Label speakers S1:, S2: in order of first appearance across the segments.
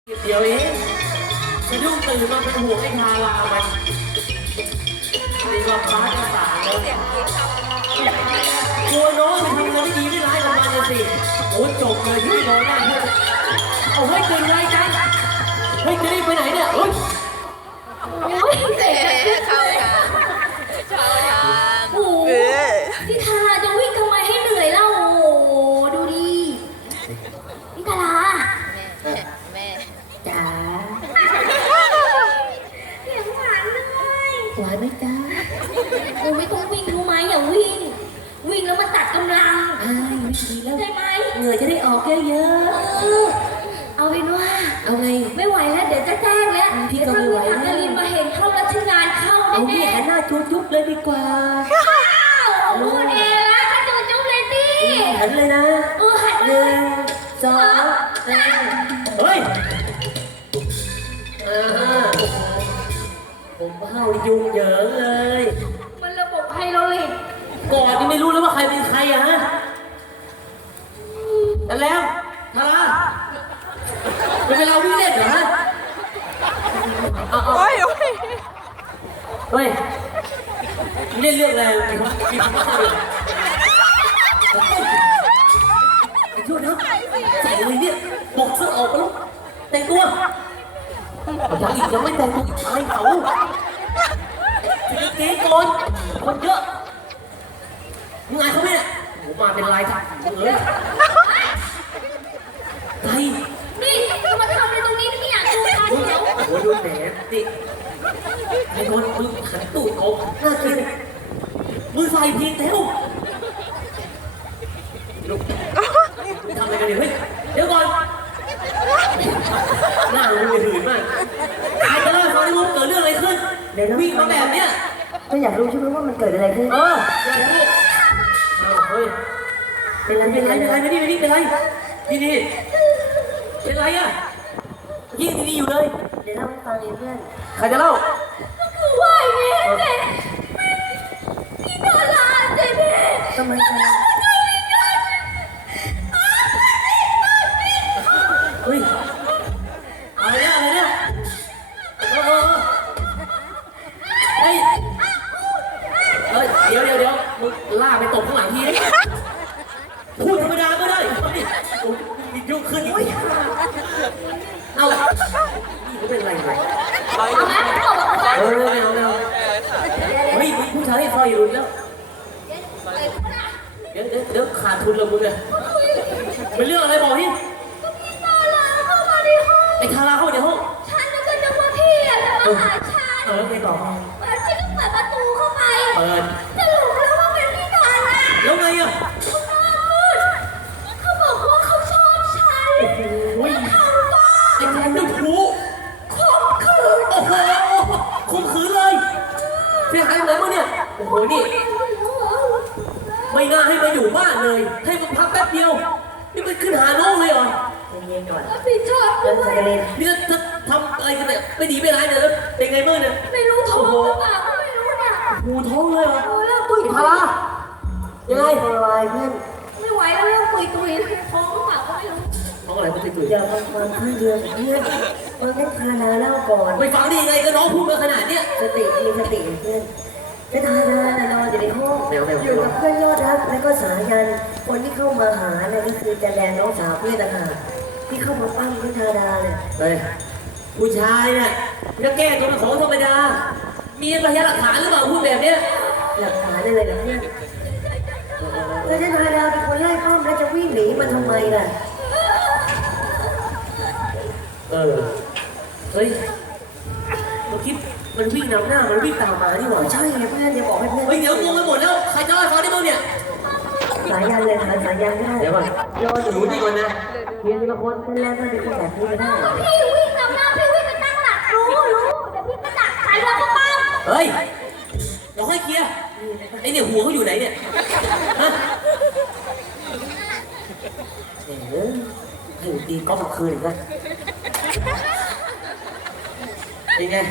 S1: เดี๋ยวเองจะยุ่งตื่นมาเป็นห่วงไอ้ทารามันในวันฟ้าจะสางแล้วกลัวน้องมันทำงานไม่ดีไม่ร้ายกับมันเลยสิโอ้จบเลยที่น้องได้เพื่อนเอาให้ตื่นไว้กันเฮ้ยจะรีบไปไหนเนี่ยเฮ้ย
S2: เข้าทาง
S3: โอ้โหพี่ทาราจะวิ่งทำไมให้เหนื่อยเล่าโอ้โหดูดิพี่ทารา
S2: แม่
S3: จ๋าเสียงหวานเลยหวานไหมจ๊ะหนูไม่ต้องวิ่งรู้ไหมอย่าวิ่งแล้วมันตัดกำลังไม่ดีแล้วใช่ไหมเหงื่อจะได้ออกเยอะๆเอาเป็นว่าเอาไงไม่ไหวแล้วเดี๋ยวจะแจ้งแล้วพี่ก็ไม่ไหวแล้วนารินมาเห็นเข้าแล้วชิ้นงานเข้าเอาพี่หันหน้าจุ๊บเลยดีกว่าพูดเองแล้วก็จุ๊บเลยดิหันเลยนะหัน1 2 3
S1: เฮ้ยผมเผ่ายุ่งเหยิงเลย
S3: มันระบบไฮโดรลิก
S1: ก่อนนี่ไม่รู้แล้วว่าใครเป็นใครอะฮะแต่แล้วทาราเป็นเวลาวิ่งเล่นเหรอฮะเฮ้ยเล่นเรื่องอะไรไอ้ชุดนะใส่เลยเนี่ยบอกเสื้อออกไปแล้วแต่งตัวยังไม่แต่งตัวอีกไอ้เขาเก๊ก่อนคนเยอะยังไงเขาเนี่ยผมมาเป็นลายทักเลยใคร
S3: นี่มาทำอะไรตรงนี้ไม่อยากดูกันเดี๋ยว
S1: โอ้ดูแหนติไอ้คนมึงหันตูดออกน่ากินมือใส่พีเทลทำอะไรกันเนี่ยเฮ้ยเดี๋ยวก่อนหน้ามึงหื่นมากใครจะเล่าให้ฟังได้ว่าเกิดเรื่องอะไรขึ้นวิ่งมาแบบเนี้ย
S4: ก็อยากรู้ใช่ไหมว่ามันเกิดอะไรขึ้น
S1: อยากรู้เฮ้ยเป็นไรไม่นี่เป็นไรนี่เป็นไรอ่ะยี่ดีอยู่เลย
S4: เดี๋ยวเล่าให้ฟังเองเพื่อน
S1: ใครจะเล่า
S3: คือว่าอย่างนี้เจ๊พี่ทาราเจ๊พี่
S4: ทำไมกัน
S1: เฮ้ยอะไรเนี่ยเฮ้ยเดี๋ยวมึงล่าไปตบข้างหลังทีนี่พูดธรรมดาก็ได้ยุ่งขึ้นอีกเอานี่เขาเป็นอะไรเนี่ย
S3: เอาไหมบอกว่า
S1: ไม่เอาเฮ้ยผู้ชายไฟรุนแล้วเดี๋ยวขาดทุนเลยมึงเลยเป็นเรื่องอะไรบอกพี่
S3: ทาราเข้ามาในห้อง
S1: ไอ้ทาราเข้ามาในห้อง
S3: ฉันก็นึกว่าพี่จะมาหาฉัน
S1: ไม่บอก
S3: ฉันก็เปิดประตูเข้าไป
S1: เปิด
S3: สรุปแล้วว่าเป็นพี่ทารา
S1: แล้วไงอ่ะ
S3: เขาบอกว่าเขาชอบฉันเขาบ้า
S1: ไอ้แทนดูถูกข่มขืนโอ้โหข่มขืนเลยเสียหายไหนมาเนี่ยโอ้โหนี่ไม่น่าให้มาอยู่บ้านเลยให้มาพักแป๊บเดียวนี่มันขึ้นหาน้องเลยเหรอ
S4: เย็นๆก่อน
S3: พี่ชอบด้
S4: เพื่อน
S3: วย
S4: จะเล่น
S1: นี่จะทำอะไรกันเนี่ยไม่ดีไม่ร้ายเนี่ยเป็นไงบ้างเนี่ย
S3: ไม่รู้ท้องหรือเปล่าไม่รู้เนี่ย
S1: หูท้องเลยเหรอ
S3: แล้วตุย
S1: ทารายังไง
S4: ไม่ไหวเพื่อน
S3: ไม่ไหวแล้วเริ่มตุยท้องหรือเปล่าก็ไม่รู้
S1: ท้องอะไรมันตุย
S4: อย่าฟังข้างเดียวเพื่อนฟังแค่ทาราเล่าก่อน
S1: ไปฟังได้ยังไงก็น้องพูดมาขนาดเนี้ย
S4: สติมีสติเพื่อนแค่ทาราน่ะนอนอยู่ในห้องอยู่กับเพื่อนยอดรักแล้วก็สายันคนที่เข้ามาหาเนี่ยก็คือจันแดงน้องสาวเพื่อนต่างหากที่เข้ามาปั้มเพื่อนทาราเนี่ย
S1: เฮ้ยผู้ชายเนี่ยจะแก้ตัวเป็นของธรรมดามีพยานหลักฐานหรือเปล่าพูดแบบเนี้ย
S4: หลักฐานอะไรนะเพื่อนแล้วจันทาราเป็นคนไล่ปั้มแล้วจะวิ่งหนีมันทำไมล่ะ
S1: เฮ้ยเราคิดมันวิ่งนำหน้ามันวิ่งตามมานี่หว่า
S4: ใช่ไงเพื่อนเดี๋ยวบอกให้เพื่อน
S1: เฮ้ยเดี๋ยวงงไปหมดแล้วใครจะเล่าให้ฟังได้บ้างเนี่ย
S4: สายยันเลยหาสายยันได้
S1: เดี๋ยวก่อน
S4: รออยู่
S1: รู้ดีก่อนนะ
S4: เพียงทีละคนเป็นแรกก็เป็นคนแบบนี้ก็ได้
S3: พี่วิ่งนำหน้าพี่วิ่งไปตั้งหลักรู้เดี๋ยวพี่มาดักใครแล้วก็ปั้ม
S1: เฮ้ยเราค่อยเคลียร์ไอ้เนี่ยหัวเขาอยู่ไหนเนี่ยฮะให้ตีก๊อฟคืนอีกแล้วเป็นไง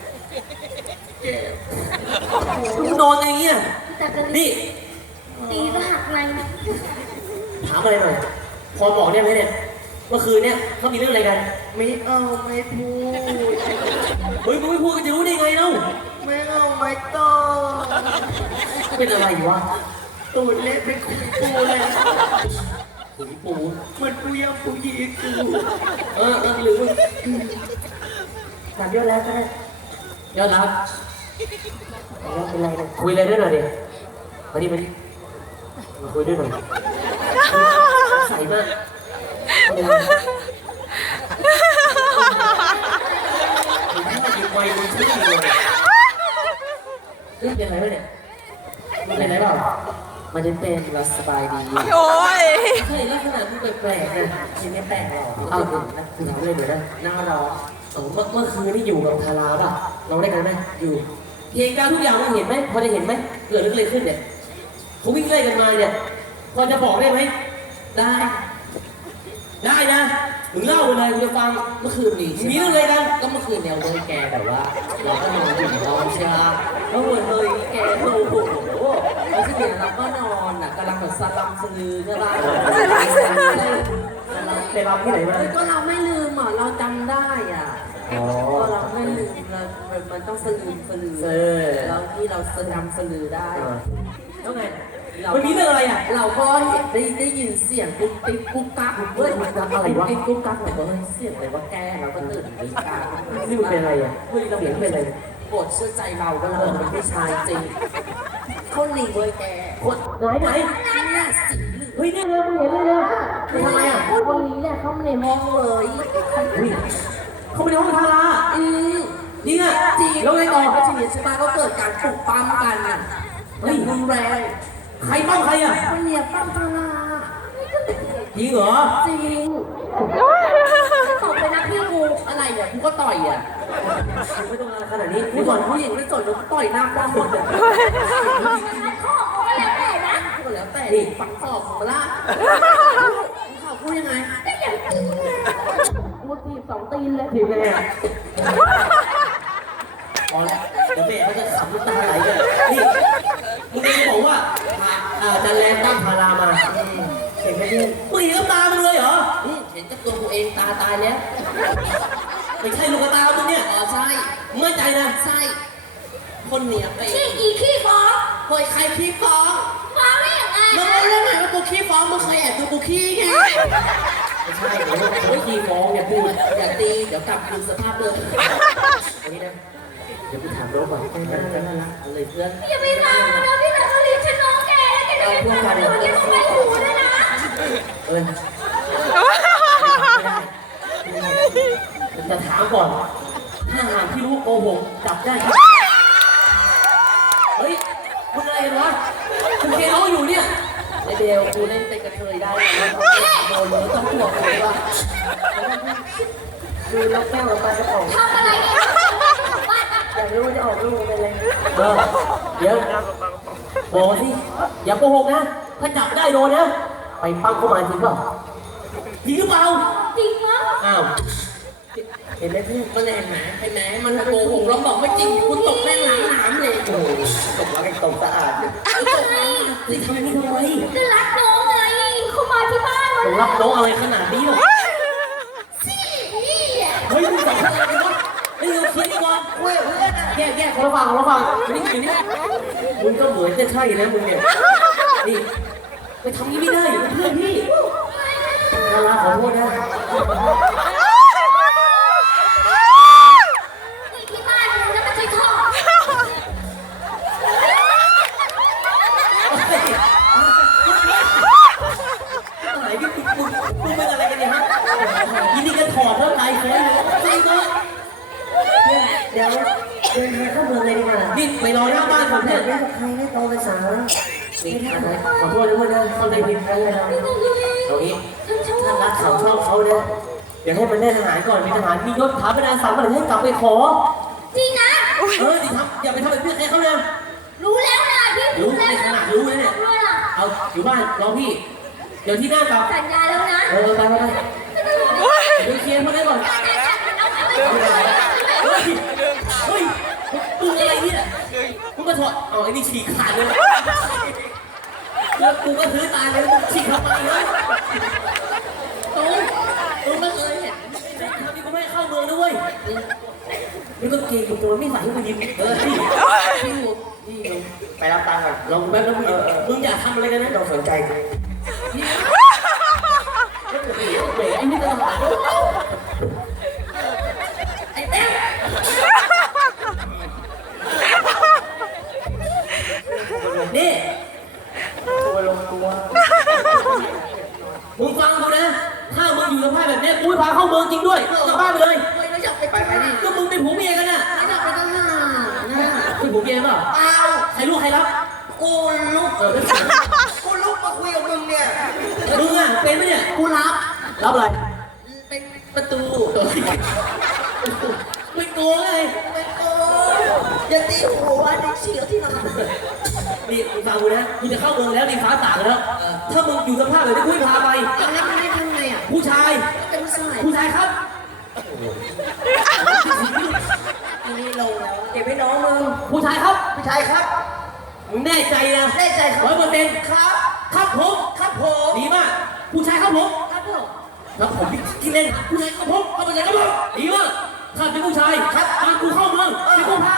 S1: มึงนอนอย่างเงี้ยนี่
S3: ตีก็หักใน
S1: ถามอะไรหน่อยพอบอกได้ไหมเนี่ยเมื่อคืนเนี่ยเขามีเรื่องอะไรกัน
S5: ไม่เอาไม่พูด
S1: เฮ้ยมึงไม่พูดกันจะรู้ได้ไงเล่า
S5: ไม่เอาไม่ต้อง
S1: เป็นอะไรวะ
S5: ตูดเล็กเป็นคุณปูเลย
S1: ขุนปู
S5: เหมือนปูยำปูยีกู
S1: หรือ
S4: ถามยอดแล้วก็ได้
S1: ยอดรัก
S4: ยอดเป็นไรเนี่ย
S1: คุยอะไรด้วยหน่อยดิมาดิมาคุยด้วยหน่อยใส่มากเป็นไรหยิบไมค์มึงชี้เลยเป็นอะไรวะเนี่ยมึงเป็นอะไรเปล่ามันจะเป็นเราสบายดี
S2: โอ้ย
S1: ใช่ลักษณะมึงแปลกๆนะ
S5: ยังไม่แปลกหรอก
S1: เอาคุณถามอะไรเดี๋ยวนะ
S5: หน้าร้อน
S1: เมื่อคืนนี่อยู่กับทาราป่ะเราได้กันไหมอยู่เหตุการณ์ทุกอย่างเราเห็นไหมพอจะเห็นไหมเกิดเรื่องอะไรขึ้นเนี่ยเขาวิ่งไล่กันมาเนี่ยพอจะบอกได้ไหมได้นะมึงเล่าไปเลยกูจะฟัง
S5: เมื่อคืนนี้
S1: มีเรื่องอะไรกัน
S5: ก็เมื่อคืนเนี่ยเลยแกแบบว่า เราก็นอนอยู่ในนอนใช่ไหมแล้วเลยแกโอ้โหแล้วทีนี้เราก็นอนอ่ะกำลังแบบสลัมสลือใช่ป่ะ
S1: ไปรับที่ไหนมา
S5: ก็เราไม่ลืมอ่ะเราจำได้อ่ะ
S1: อ๋อ
S5: ก็เราไม่ลืมเรามันต้องสลืมสลือแล้วที่เราจำสลือได้
S1: แล้วไงมันมีเรื่องอะไรอ่ะ
S5: เราก็เห็นได้ยินเสียงกุ๊กติ๊กกุ๊กกักเฮ้ยมันอะไรวะกุ๊กกักเราก็เฮ้ยเสียงอะไรวะแกเราก็ตื่นตื่นตา
S1: นี่มันเป็นอะไรอ่ะ
S5: เฮ้ยเรา
S1: เสียงเป็นอะไร
S5: โปรดเชื่อใจเราก็เราเป็นผู้ชายจริงเขาหนีเว้ยแก
S1: คนไหน
S5: เนี่ยสิ
S1: เฮ้ยเนี่ยเลยมึงเห็นเลยนะทำไมอ่ะ
S5: คนนี้แหละเขาในห้องเลย
S1: เขาไปในห้องทารา นี่ไง
S5: จริง
S1: แล้วไงต่อ
S5: แล้วทีนี้ใช่ปะก็เกิดการปลุกปั้มกันอ่ะอย่างรุนแรง
S1: ใครบ้างใครอ่ะ
S5: คนเนี่ยปั้มพลา
S1: จริงเหรอ
S5: จริง
S3: ตบไปนะพี่กู
S5: อะไรเนี่ยกูก็ต่อยอ่ะ
S1: ไม่ต้องอะไรขนาดนี้
S5: กู
S1: นี่
S5: ส
S1: ก่
S5: อ
S1: อน น
S5: ผู้หญิงไม่สนแล้วก็ต่อยหน้าป้อมหมดเลย
S3: ข้อก็แล้วแต่นะ
S5: ก็แล้วแต่ฝังศอกของมาละเขาพูดยังไง
S3: ก็อย่างจริงนะ
S5: กูถีบ2 ตีนเลย
S1: ทีมแม่พอแล้วเดี๋ยวแม่เขาจะขำน้ำตาไหลเลยนี่มึงจะบอกว่าจันแรงตั้งพารามาเห็นไหมพี่มึงเห็นกับตามึงเลยเหรอ
S5: เห็นกับตัวกูเองตาตายแล้ว
S1: ไม่ใช่ลูกตามึงเนี่ย
S5: อ๋อใช่
S1: มั่นใจนะ
S5: ใช่ คนเหนียบไป
S3: ขี้อีขี้ฟ้อง
S5: เคยใครขี้ฟ้อง
S3: ฟ้องได้ยังไง
S5: มึงรู้ได้ไงว่ากูขี้ฟ้องมึงเคยแอบดูกูขี้ไง
S1: ไม่ใช่เดี๋ยวเขาขี้ฟ้องเนี่ยพูด
S5: อย่าตีเดี๋ยวกลับคืนสภาพเดิม
S1: อันนี้นะเดี๋ยวไปถามน้องก่อน
S5: น่ารักอะไรเพื่อน
S3: อย่าไปฟังมันนะพี่นักเรียนฉันน้องแกแล้วแกจะไปฟังเดี๋ยวนี้ต้องไปหูด้วยนะ
S1: จะถามก่อน ถ้าหากที่รู้โกหกจับได้ครับเฮ้ยมึงอะไรกันวะมึงเคน้องอยู่เนี่ย
S5: ไอเบลกูเล่นเป็นกระเทยได้แล้วโดนเลยต้องหัวกูว่า
S4: ดูแล้วแก้วกับปลากระป๋อง
S3: ทำอะไรเนี่ยบ้านอะ
S4: อยากรู้ว่าจะออกลูกเป็นอะไร
S1: เดี๋ยวบอกสิอย่าโกหกนะ ถ้าจับได้โดนนะ ไปปั้มเข้ามาจริงเปล่าจริงหรือเปล่า
S3: จริงมั้ง
S1: อ้าว
S4: เห็นไหมพี่
S5: มันเห็นไหมเห็นไหมมันโกหกเราบอกไม่จริงคุณตกแม่น้ำน้ำเลย
S1: โอ้โหตกแล้วไอ้ตกสะอาดเลย
S3: ไม่
S1: จะทำอย่างนี้ทำไม
S3: จะรักน้องไงเขามาที่บ้านเรา
S1: ผมรับน้องอะไรขนาดนี้หรอ
S3: นี่อ่ะ
S1: เฮ้ยมึงสองคนอะไรกันวะเฮ้ยเราคิดดีกว่าแยกคนละฝั่งคนละฝั่งนี่อยู่นี่มึงก็เหมือนจะใช่นะมึงเนี่ย นี่ไปทำนี้ไม่ได้เพื่อนพี่นาราขอโทษนะ
S3: นี่ที่บ้านมึงแล้วมันใช่ท่อ
S1: ไหนพี่มึงเป็นอะไรกันเนี่ยฮะยินดีกันถอดแล้วตายเฟ้ยเลยจริงเหรอ
S4: เดี๋ยวเดินทางเข้าเมืองเลยดีกว่า
S1: นี่ไปรอหน้าบ้านผม
S4: แบ
S1: เนี่ย
S4: บนี้กับใครเนี่ยโตเป็นสาวแล้ว
S1: นี่ขอโทษด้วยนะเข้าใจผิดกันเลยนะตรงนี้ถ้ารักเขาชอบเขาเนี่ยเดี๋ยวให้มันได้ทหารก่อนมีทหารมียศถาบรรดาศักดิ์มาให้กลับไปขอ
S3: จริงนะ
S1: ดิทำอย่าไปทำแบบเพื่อนใครเขาเลย
S3: รู้แล้วนะพี่
S1: รู้ในขนาดรู้เลยเนี่ย
S3: รู้ล่ะ
S1: เอาอยู่บ้านรอพี่ เดี๋ยวที่หน้ากลับ
S3: สัญญาแล้วนะ
S1: ไปเดี๋ยวเคลียร์มาได้ก่อนเฮ้ยมึงอะไรเนี่ยมึงก็ถอดไอ้นี่ฉีกขาดเลยแล้วกูก็ถือตายเลยมึงฉีกทำไมเนี่ยโอ้าเมืองนะเว้ยนี่ก็เกงกับตัวไม่ใส่ให้มายิงนี่พี่หัวนี่ลง
S4: ไปรับตังค์ก่อน
S1: ลองแป๊บนึงมึงอย่าทำอะไรกันนะ
S4: ไม่ต้องสนใจกู
S1: เบรกไอ้นี่ตลอดไอ้แต้วนี่
S4: ตัวลงตัว
S1: มึงฟังกูนะ ถ้ามึงอยู่สภาพแบบนี้กูพาเข้าเมืองจริงด้วยกลับบ้านไปเลย
S3: ไม่อยากไป
S4: ไปดิ
S1: ก็มึงเป็นผัวเมียกันน่ะ
S3: ไม่อยากไปทหารนะ
S1: เป็นผัวเมียเปล่า
S4: อ้าว
S1: ใครลูกใครรับ
S4: กูลุกกูลุกมาคุยกับมึงเนี่ย
S1: มึงอ่ะเป็นไหมเนี่ย
S3: กูรับ
S1: รับอะไร
S3: เป็นประตู
S1: ไม่โกงเลย
S3: เป็นโอ้อย่าตีหัวเด็กเฉียวที่นอน
S1: นี่มึงฟังกูนะมึงจะเข้าเมืองแล้วนี่ฟ้าต่างแล้ว ถ้ามึงอยู่สภาพแบบนี้กูให้พาไป
S3: ตอนแรกไม่ได้ทำไงอ่ะ
S1: ผู้ชาย
S3: เป็นผู้ชาย
S1: ผู้ชายครับ
S3: อันนี้ลงแล้วเก็บไว้น้องมึง
S1: ผู้ชายครับ
S4: ผู้ชายครับ
S1: มึงแน่ใจนะ
S4: แน่ใจครับ
S1: 100%ครับ ครับผม
S4: ครับผม
S1: ดีมาก ผู้ชายครับผม
S3: ครับผม
S1: แล้วผมที่เล่นผู้ชายครับผมเอาไปไหนครับผมดีมากถ้าเป็นผู้ชายครับตามกูเข้าเมืองเดี๋ยวกูพา